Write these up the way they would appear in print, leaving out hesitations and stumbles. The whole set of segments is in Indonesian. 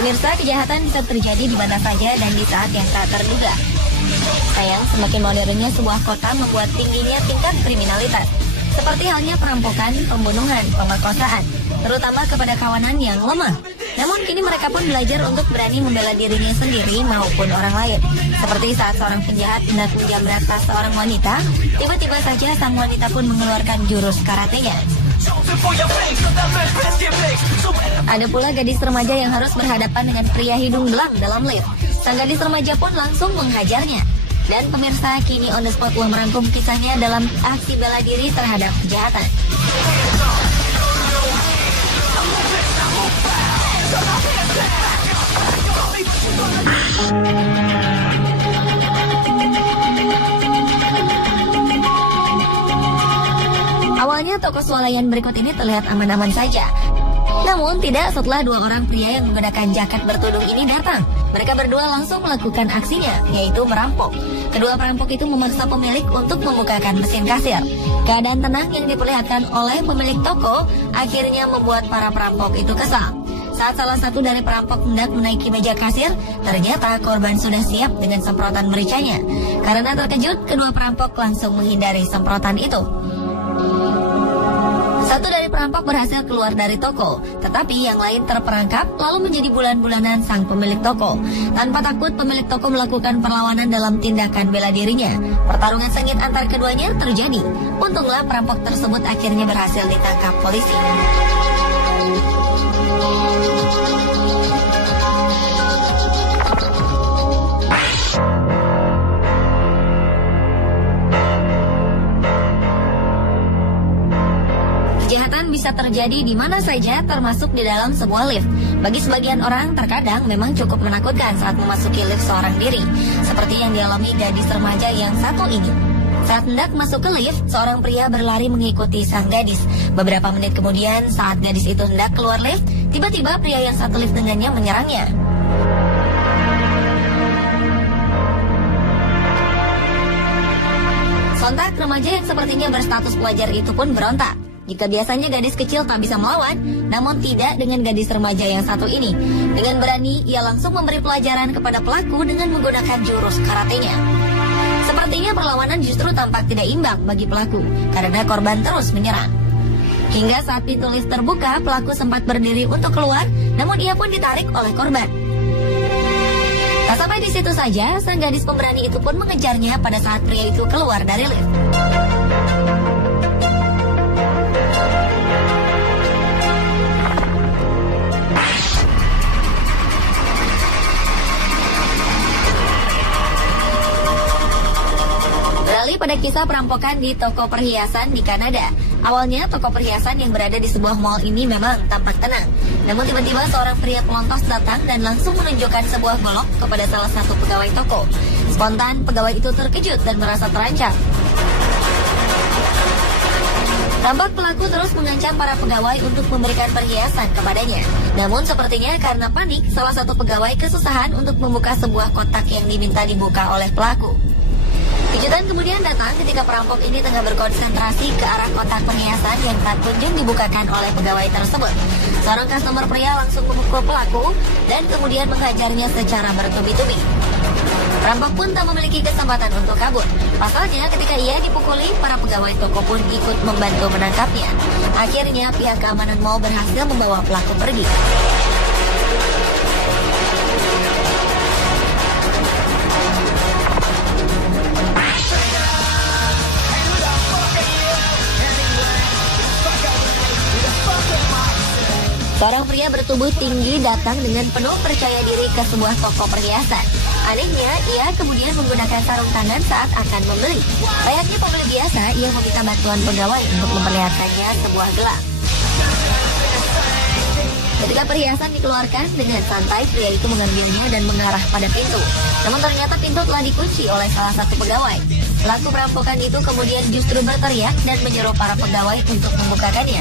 Pemirsa, kejahatan bisa terjadi di mana saja dan di saat yang tak terduga. Sayang, semakin modernnya sebuah kota membuat tingginya tingkat kriminalitas. Seperti halnya perampokan, pembunuhan, pemerkosaan, terutama kepada kawanan yang lemah. Namun kini mereka pun belajar untuk berani membela dirinya sendiri maupun orang lain. Seperti saat seorang penjahat hendak menjamret tas seorang wanita, tiba-tiba saja sang wanita pun mengeluarkan jurus karatenya. Ada pula gadis remaja yang harus berhadapan dengan pria hidung belang dalam lift. Sang gadis remaja pun langsung menghajarnya. Dan pemirsa, kini On The Spot telah merangkum kisahnya dalam aksi bela diri terhadap kejahatan. Awalnya toko swalayan berikut ini terlihat aman-aman saja. Namun tidak setelah dua orang pria yang menggunakan jaket bertudung ini datang. Mereka berdua langsung melakukan aksinya, yaitu merampok. Kedua perampok itu memaksa pemilik untuk membukakan mesin kasir. Keadaan tenang yang diperlihatkan oleh pemilik toko akhirnya membuat para perampok itu kesal. Saat salah satu dari perampok hendak menaiki meja kasir, ternyata korban sudah siap dengan semprotan mericanya. Karena terkejut, kedua perampok langsung menghindari semprotan itu. Satu dari perampok berhasil keluar dari toko, tetapi yang lain terperangkap lalu menjadi bulan-bulanan sang pemilik toko. Tanpa takut, pemilik toko melakukan perlawanan dalam tindakan bela dirinya. Pertarungan sengit antar keduanya terjadi. Untunglah perampok tersebut akhirnya berhasil ditangkap polisi. Kejahatan bisa terjadi di mana saja, termasuk di dalam sebuah lift. Bagi sebagian orang, terkadang memang cukup menakutkan saat memasuki lift seorang diri, seperti yang dialami gadis remaja yang satu ini. Saat hendak masuk ke lift, seorang pria berlari mengikuti sang gadis. Beberapa menit kemudian, saat gadis itu hendak keluar lift, tiba-tiba pria yang satu lift dengannya menyerangnya. Sontak, remaja yang sepertinya berstatus pelajar itu pun berontak. Jika biasanya gadis kecil tak bisa melawan, namun tidak dengan gadis remaja yang satu ini. Dengan berani, ia langsung memberi pelajaran kepada pelaku dengan menggunakan jurus karatenya. Sepertinya perlawanan justru tampak tidak imbang bagi pelaku, karena korban terus menyerang. Hingga saat pintu lift terbuka, pelaku sempat berdiri untuk keluar, namun ia pun ditarik oleh korban. Tak sampai di situ saja, sang gadis pemberani itu pun mengejarnya pada saat pria itu keluar dari lift. Pada kisah perampokan di toko perhiasan di Kanada. Awalnya toko perhiasan yang berada di sebuah mall ini memang tampak tenang. Namun tiba-tiba seorang pria pelontos datang dan langsung menunjukkan sebuah golok kepada salah satu pegawai toko. Spontan, pegawai itu terkejut dan merasa terancam. Tampak pelaku terus mengancam para pegawai untuk memberikan perhiasan kepadanya. Namun sepertinya karena panik, salah satu pegawai kesusahan untuk membuka sebuah kotak yang diminta dibuka oleh pelaku. Kejutan kemudian datang ketika perampok ini tengah berkonsentrasi ke arah kotak perhiasan yang tak kunjung dibukakan oleh pegawai tersebut. Seorang customer pria langsung memukul pelaku dan kemudian menghajarnya secara bertubi-tubi. Perampok pun tak memiliki kesempatan untuk kabur. Pasalnya ketika ia dipukuli, para pegawai toko pun ikut membantu menangkapnya. Akhirnya pihak keamanan mall berhasil membawa pelaku pergi. Seorang pria bertubuh tinggi datang dengan penuh percaya diri ke sebuah toko perhiasan. Anehnya, ia kemudian menggunakan sarung tangan saat akan membeli. Layaknya pembeli biasa, ia meminta bantuan pegawai untuk memperlihatkannya sebuah gelang. Ketika perhiasan dikeluarkan, dengan santai pria itu mengambilnya dan mengarah pada pintu. Namun ternyata pintu telah dikunci oleh salah satu pegawai. Pelaku perampokan itu kemudian justru berteriak dan menyuruh para pegawai untuk membukakannya.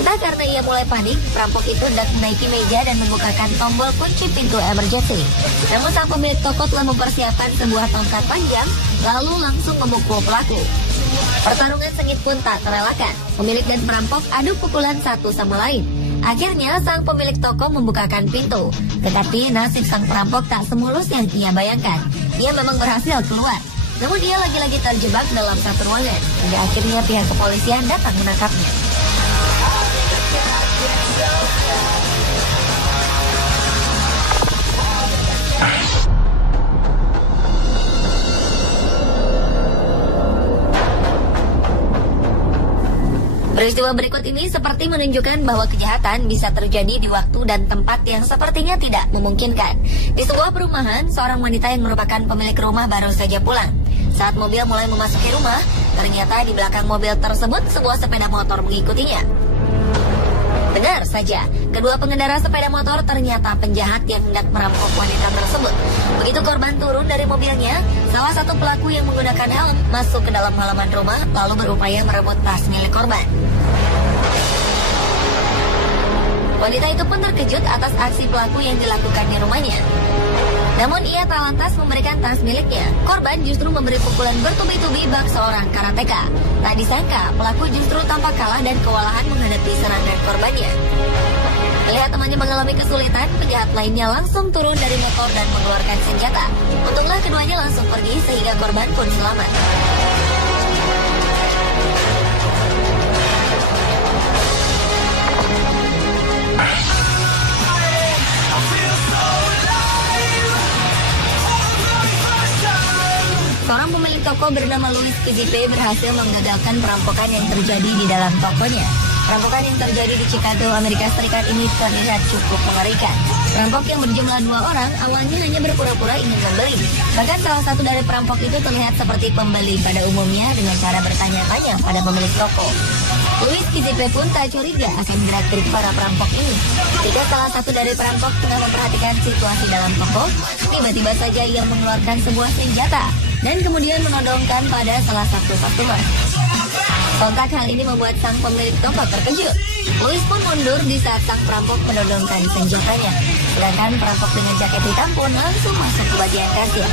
Entah karena ia mulai panik, perampok itu hendak menaiki meja dan membukakan tombol kunci pintu emergency. Namun sang pemilik toko telah mempersiapkan sebuah tongkat panjang, lalu langsung memukul pelaku. Pertarungan sengit pun tak terelakkan. Pemilik dan perampok adu pukulan satu sama lain. Akhirnya sang pemilik toko membukakan pintu. Tetapi nasib sang perampok tak semulus yang ia bayangkan. Ia memang berhasil keluar. Namun dia lagi-lagi terjebak dalam satu ruangan. Hingga akhirnya pihak kepolisian datang menangkapnya. Peristiwa berikut ini seperti menunjukkan bahwa kejahatan bisa terjadi di waktu dan tempat yang sepertinya tidak memungkinkan. Di sebuah perumahan, seorang wanita yang merupakan pemilik rumah baru saja pulang. Saat mobil mulai memasuki rumah, ternyata di belakang mobil tersebut sebuah sepeda motor mengikutinya. Benar saja, kedua pengendara sepeda motor ternyata penjahat yang hendak merampok wanita tersebut. Begitu korban turun dari mobilnya, salah satu pelaku yang menggunakan helm masuk ke dalam halaman rumah lalu berupaya merebut tas milik korban. Wanita itu pun terkejut atas aksi pelaku yang dilakukan di rumahnya. Namun ia tak lantas memberikan tas miliknya. Korban justru memberi pukulan bertubi-tubi bak seorang karateka. Tak disangka, pelaku justru tampak kalah dan kewalahan menghadapi serangan korbannya. Melihat temannya mengalami kesulitan, penjahat lainnya langsung turun dari motor dan mengeluarkan senjata. Untunglah keduanya langsung pergi sehingga korban pun selamat. Seorang pemilik toko bernama Louis Kizipe berhasil menggagalkan perampokan yang terjadi di dalam tokonya. Perampokan yang terjadi di Chicago, Amerika Serikat ini terlihat cukup mengerikan. Perampok yang berjumlah 2 orang awalnya hanya berpura-pura ingin membeli. Bahkan salah satu dari perampok itu terlihat seperti pembeli pada umumnya dengan cara bertanya-tanya pada pemilik toko. Louis Kizipe pun tak curiga akan gerak-gerik para perampok ini. Ketika salah satu dari perampok tengah memperhatikan situasi dalam toko, tiba-tiba saja ia mengeluarkan sebuah senjata dan kemudian menodongkan pada salah satu customer. Sontak hal ini membuat sang pemilik toko terkejut. Louis pun mundur di saat sang perampok menodongkan senjatanya. Sedangkan perampok dengan jaket hitam pun langsung masuk ke bagian kasir.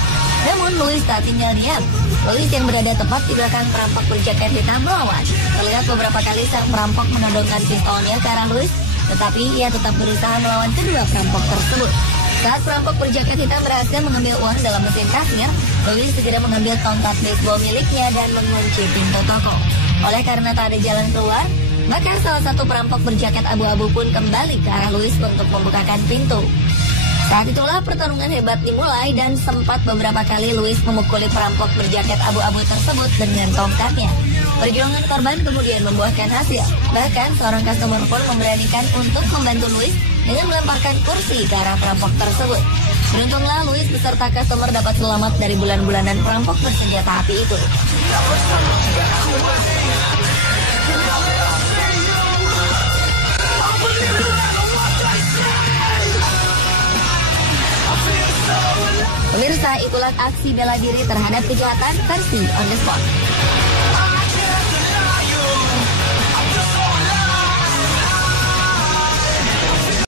Namun Louis tak tinggal diam. Louis yang berada tepat di belakang perampok berjaket hitam melawan. Terlihat beberapa kali sang perampok menodongkan pistolnya ke arah Louis, tetapi ia tetap berusaha melawan kedua perampok tersebut. Saat perampok berjaket hitam berhasil mengambil uang dalam mesin kasir, Louis segera mengambil tongkat baseball miliknya dan mengunci pintu toko. Oleh karena tak ada jalan keluar, maka salah satu perampok berjaket abu-abu pun kembali ke arah Louis untuk membukakan pintu. Saat itulah pertarungan hebat dimulai dan sempat beberapa kali Louis memukuli perampok berjaket abu-abu tersebut dengan tongkatnya. Perjuangan korban kemudian membuahkan hasil. Bahkan seorang customer pun memberanikan untuk membantu Louis dengan melemparkan kursi ke arah perampok tersebut. Beruntunglah Louis beserta customer dapat selamat dari bulan-bulanan perampok bersenjata api itu. Pemirsa, itulah aksi bela diri terhadap kejahatan versi On The Spot.